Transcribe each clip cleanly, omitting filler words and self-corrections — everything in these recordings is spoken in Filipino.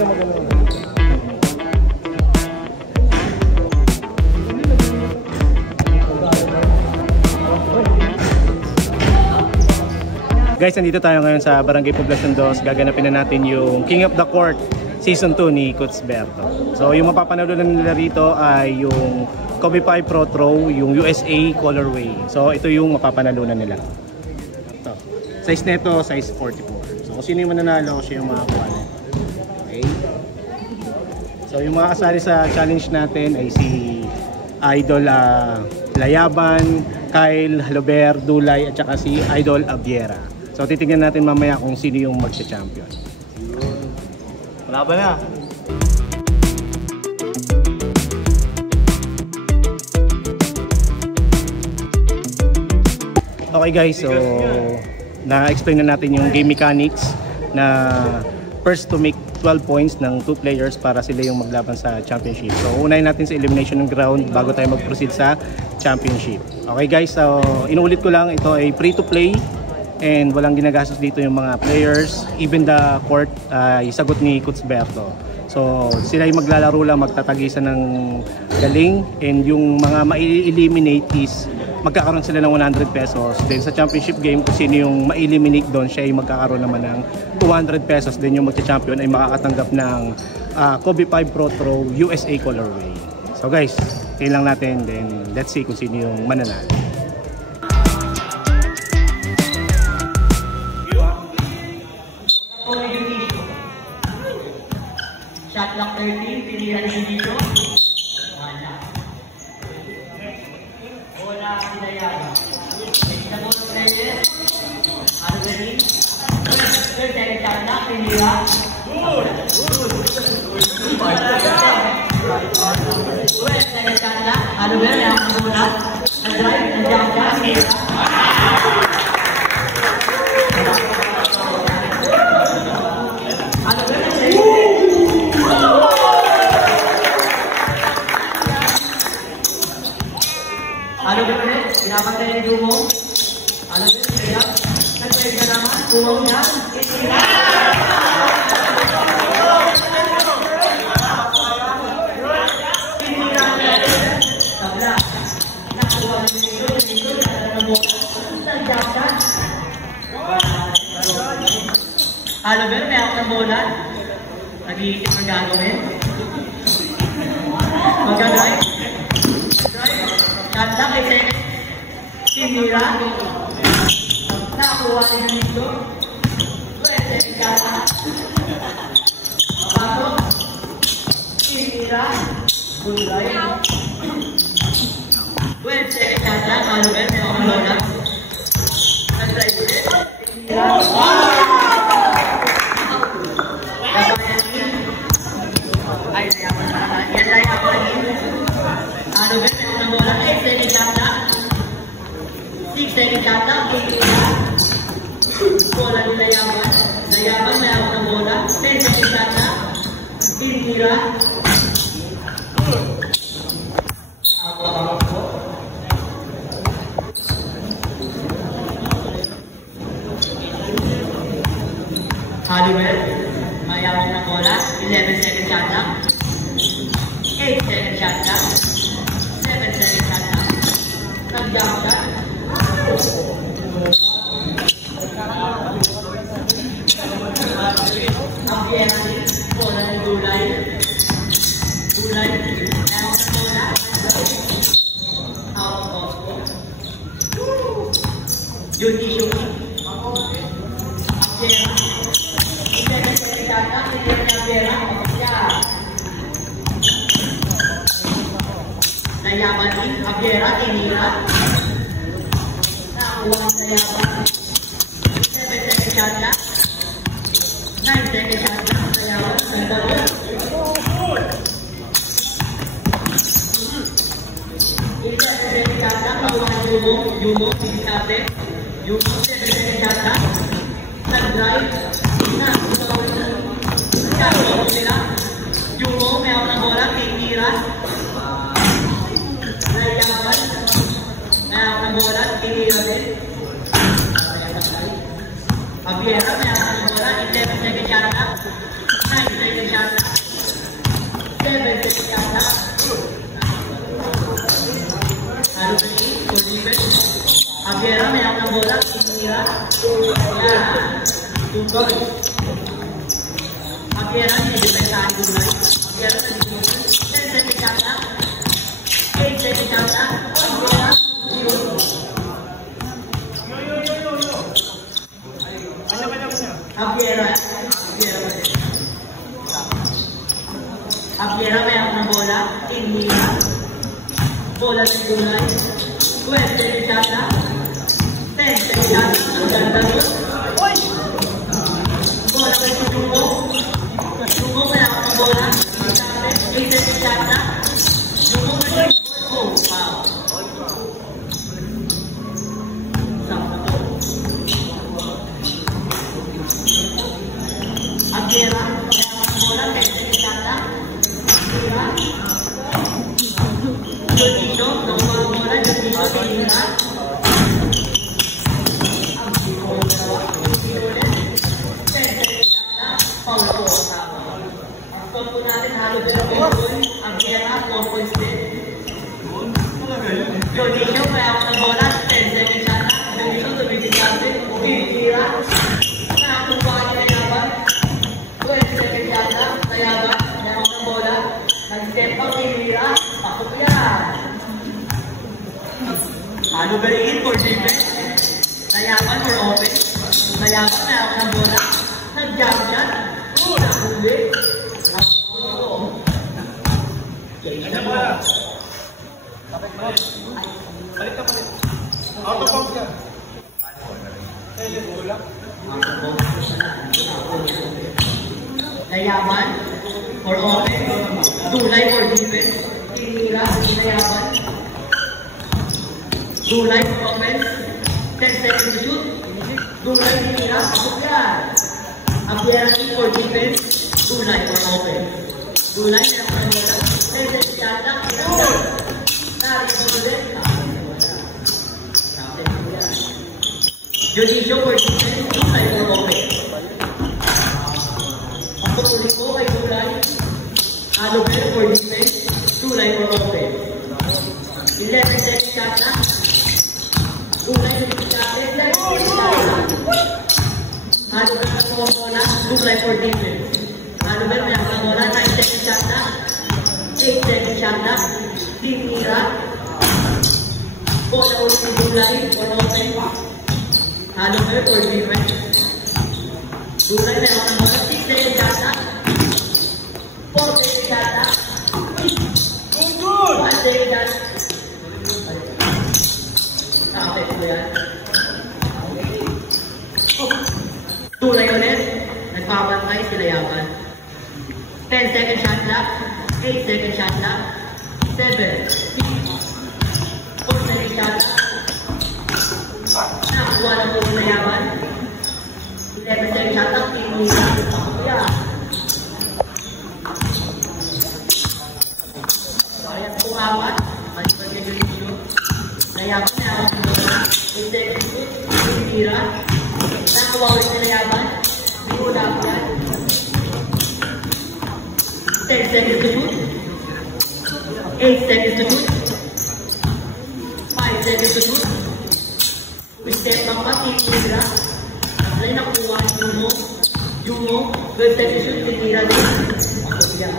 Guys, nandito tayo ngayon sa Barangay Poblacion 2. Gaganapin na natin yung King of the Court Season 2 ni Coach Berto. So yung mapapanood na nila rito ay yung Kobe 5 Pro Throw, yung USA colorway. So ito yung mapapanalunan nila. Ito. Size nito, size 44. So kung sino yung mananalo, siya yung makakuha na. Okay. So yung mga kasali sa challenge natin ay si Idol Layaban, Kyle Halober, Dulay at saka si Idol Abiera. So titingnan natin mamaya kung sino yung magsa-champion. Laban na. Okay guys, so na-explain na natin yung game mechanics na first to make 12 points ng 2 players para sila yung maglaban sa championship. So unahin natin sa elimination ng ground bago tayo mag-proceed sa championship. Okay guys, so inuulit ko lang, ito ay free to play and walang ginagastos dito yung mga players. Even the court isagot ni Coach Berto. So sila yung maglalaro lang, magtatagisan ng galing, and yung mga ma-eliminate is magkakaroon sila ng 100 pesos. Then sa championship game, kung sino yung ma-eliminate doon, siya ay magkakaroon naman ng 200 pesos. Then yung magcha-champion ay makakatanggap ng Kobe 5 Pro Throw USA colorway. So guys, tingnan lang natin, then let's see kung sino yung mananalo. Shot clock 13, pilihan ng dito. Wala. Wala pinayagan. Sa bola player. Ano galing? Third time shot clock, pilihan. Good! Second shot clock. Ano galing? Ang bola. Ang drive, ang jump shot. Ano ba rin? Pinapatay ng dumo. Ano ba rin? Nag-try ka naman. Kumaw niya. Tabla. Nakuha na nito. Nito. Nag-jump. Ano ba rin? May ako ng bola. Nag-iisip ng gagawin. Mag-drive. Ganda kay Sene. Sinira. Nakuha niya nito. Pwede kata. Mabasok. Sinira. Bulay. Pwede kata. Ano ba? May mga lola. Nag-drive ulit. Sinira. Ay, nayaman na. Yan lang ako rin. Ano ba? Bola 8 second shot na 6 second shot na bola ni Layaban may ako ng bola 10 second shot na tinira Halliwell may ako ng bola 11 second shot na 8 second shot na 7 second shot na. Nag-jump shot. Ang Bienati, bola ng Dulay. Dulay, meron sa bola. Out of box. Duty shooting. Ang Biera. 7 second shot na. Hindi na ang Biera. Layaban din, Abiera, tinira. Nakuha ang Layaban. 7 second shot na. 9 second shot na. Layaban, nagdabot. Isa second shot na. Nakuha ang Yumo, Binisate. Yumo, 7 second shot na. Nag-drive. Nakuha sila. Yumo, may ako ng bola, tinira. Layaban, may ako ng bola, tinira din. Abiera, may ako ng bola, 11 second shot na. 9 second shot na. Aguera, may ako ng bola. Tinira. Ayan. 2 points. Aguera, nilipensahan ko na. Aguera, nilipensahan. 10 seconds shot na. 8 seconds shot na. Aguera. Aguera, may ako ng bola. Tinira. Bola ng Dunay. 12 seconds shot na. 10 seconds shot na. Ang ganda doon. Bola kay Sumo. Sumo, may ako ng bola. 8 seconds shot na. Sumo, may oh, wow. Sakto. Aguera, may ako ng bola. 10 seconds shot na. Jodito, nakuha ang bola. Jodito, tinira. Ang sino ulit. 10 seconds shot na. Foul po. Ang score po natin, halo din ang goal. Aguera, 4 points din. Jodito, may ako ng bola. 10 seconds shot na. Jodito, tumitigate. Tinira. Nakakuha niya Nayaban. 12 seconds shot na. Nayaban, may ako ng bola. Nag-step up, tinira. Pasok yan. Halo balikin for defense. Nayaban for open. Nayaban, may ako ng bola. Nag-jump yan. Nakuli. Ano ba? Balik ka. Out of bounds ka. Nayaban for open. Dulay for defense. Tinira. Nayaban. Dulay for offense. 10 seconds to shoot. Dulay tinira. Pasok yan. Aguera for defense. Dulay for offense. Dulay na ako ng bola. 10 seconds yata. Narin mo ulit. Jodicio for defense. Dulay for offense. Pasok ulit po kay Dulay. Alobel for defense. Dulay for offense. 11 seconds yata. Dulay for defense. Alobel na po bola. Dulay for defense. Alobel may ako ng bola. 9 seconds shot na. 8 seconds shot na. Tinira. Bola ulit ni Dulay for offense. Alobel for defense. Dulay may ako ng bola. 6 seconds shot na. 4 seconds shot na. 1 second shot. Nakapit ko yan. Dulay ulit. Nagpapantay sila Yaban. 10 second shot na. 8 second shot na. 7, 6, 4 second shot na. Nakakuha na po sila Yaban. 11 second shot na. Tinira. Yan. Ayan po apat. Malipan niya yung issue. Nayaban na ako ng bola. 8 seconds shoot. Tinira. Nakakuha ulit na Nayaban. Hindi ko na ako yan. 10 seconds to shoot. 8 seconds to shoot. 5 seconds to shoot. Step back pa. Tinira. Apply na kuha ni Jumo. 12 seconds to shoot. Tinira din. Yan.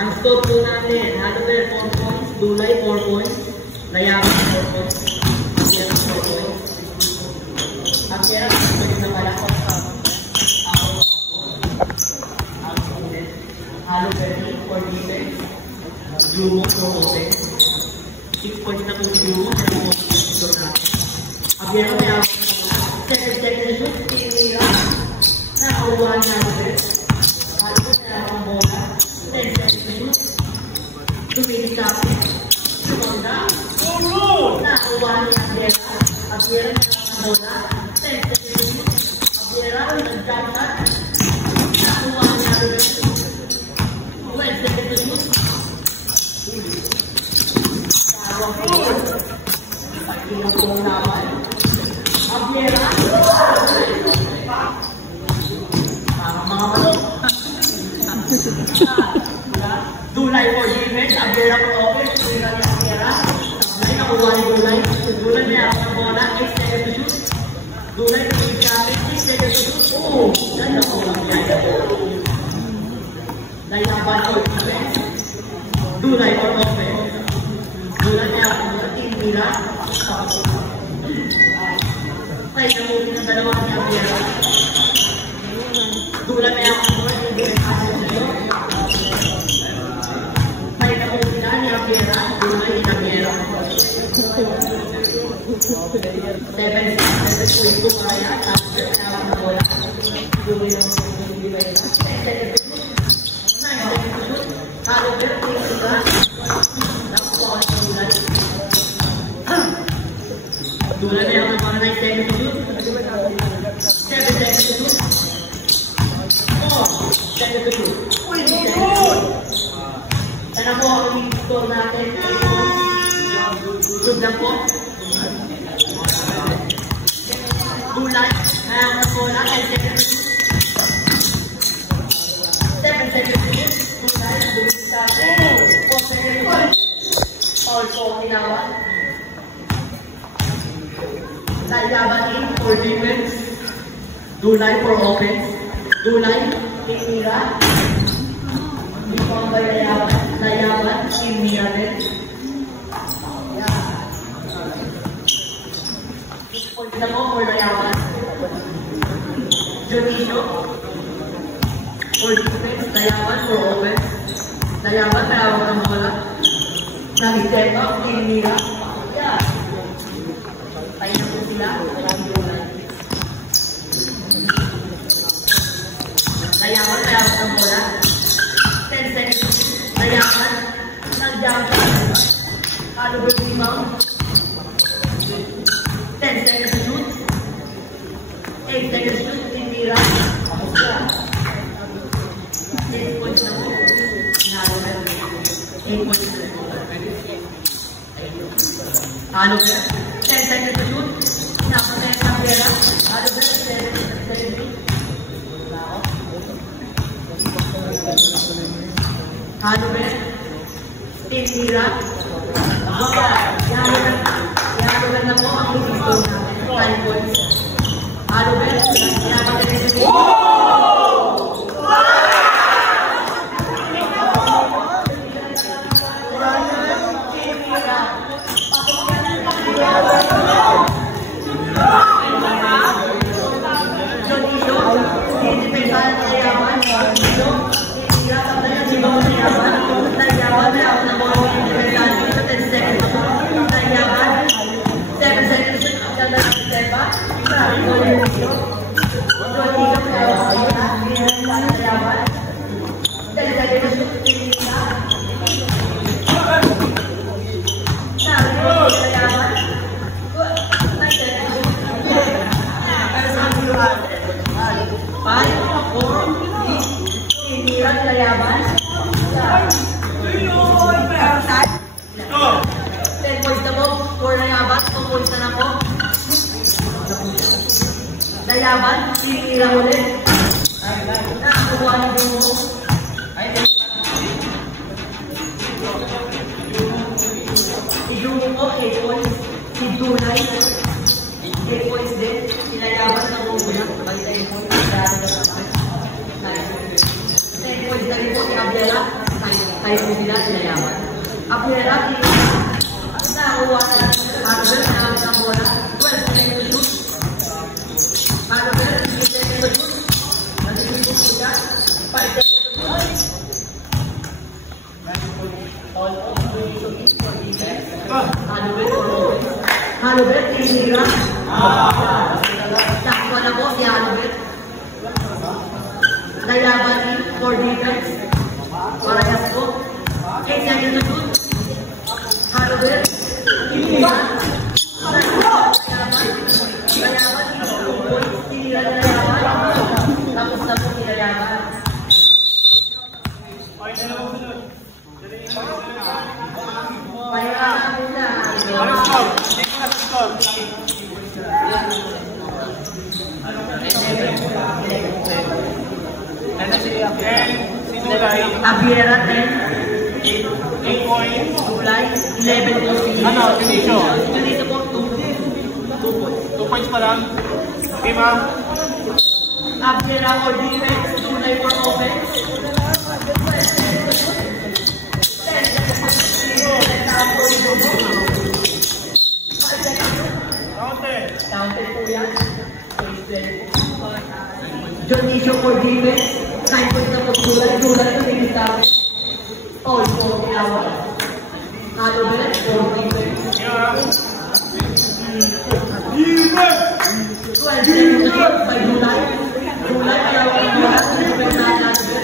Ang score po natin, Hanover 4 points, Dulay 4 points, Nayaban 4 points, Aguera 4 points. Aguera 4 points na pala. Hanover 4 defense, Jumo 4 offense. 6 points na po si Jumo, 7 points na score natin. Aguera Nayaban 7 seconds na shoot, tinira, nakakuha ni Hanover. Hanover Nayaban bola. 10 seconds to shoot. Tumingin sa akin. Sumonda. Nakakuha ni Aguera. Aguera na ang bola. 10 seconds to shoot. Aguera nag-jump shot. Nakakuha ni Aguera. 12 seconds to shoot. Tawag po. Pagkinang po naman. Aguera. Parang mga manok. Dulay for defense, Aguera for offense, Dulay ni Aguera. Dulay nakuha ni Dulay. Dulay niya ang bola. Dulay na yung kapit. 6 seconds to shoot. Oh! Dahil ako lang yan. Layaban or defense. Dulay or offense. Dulay na ako ng team nila. Kaya namutin ang dalawang niya Abiera. Dulay na ako ng team nila. Kaya namutin na ni Abiera. Dulay ni Abiera. 7 seconds to kaya. Tapos na ako ng bola. Dulay na ako ng team nila. 10 seconds. Albert, Dulay na yung mga 9 seconds to shoot. 7 seconds to shoot. 4 seconds to shoot. Uy, sana po ang score natin. Shoot lang po. Dulay, kaya ang bola, 10 seconds to shoot. 7 seconds to shoot. Also, ginawa. Layabanin for defense. Dulay for offense. Dulay, tinira. Hindi ko ang layaban. Layaban, tinira din. 6 points na po for layaban. Jonisho. For defense, layaban for offense. Layaban, tayawag ng bola. Nag-step up, tinira. Yeah. Tayo na po sila. Layaban, tayawag ng bola. 10 seconds. Layaban. Nag-jump. Albert rebound. 10 seconds to shoot. 8 seconds to shoot. Tinira. Yeah. 8 points na po. 8 points na po. Albert, 10 seconds to shoot. Napatay sa Abiera. Albert, 10 seconds to shoot. Albert, tinira. Yan na po ang isip natin. 5 points. Albert, napatay sa shoot. Layaban, tinira ulit. Nakakuha ni Dungo. Si Dungo po, 8 points. Si Dulay, 8 points din. Si Layaban na muna. Balik 8 points. 10 points na rin po. Si Abiera, tayo po sila, si Layaban. Abiera, nakakuha na. Albert, nakakuha na bola. 12 seconds to shoot. Albert, 10 seconds to shoot. Nagiging po siya. 5 seconds to shoot. Albert, tinira. Sakwa na po si Albert. Layaban for defense. Parehas po. 8 seconds to shoot. Albert, tinira. Layaban, tinira na Layaban. Tapos na po si Layaban. Abiera 10, 8 points, Dulay 11 points. Ano, Tunisia? Tunisia po 2 points. points pa lang. Okay, ma'am? Abdera or defense, Tunay for offense. Counted po yan. Dionisio for defense. 9 points na po Tulay. Tulay ito tingin sa akin. All for Kilawa. Adobel for defense. 12 seconds by Tulay. Tulay kaya wala sa defense na Adobel.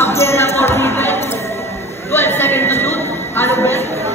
Abdera for defense. 12 seconds to shoot. Adobel.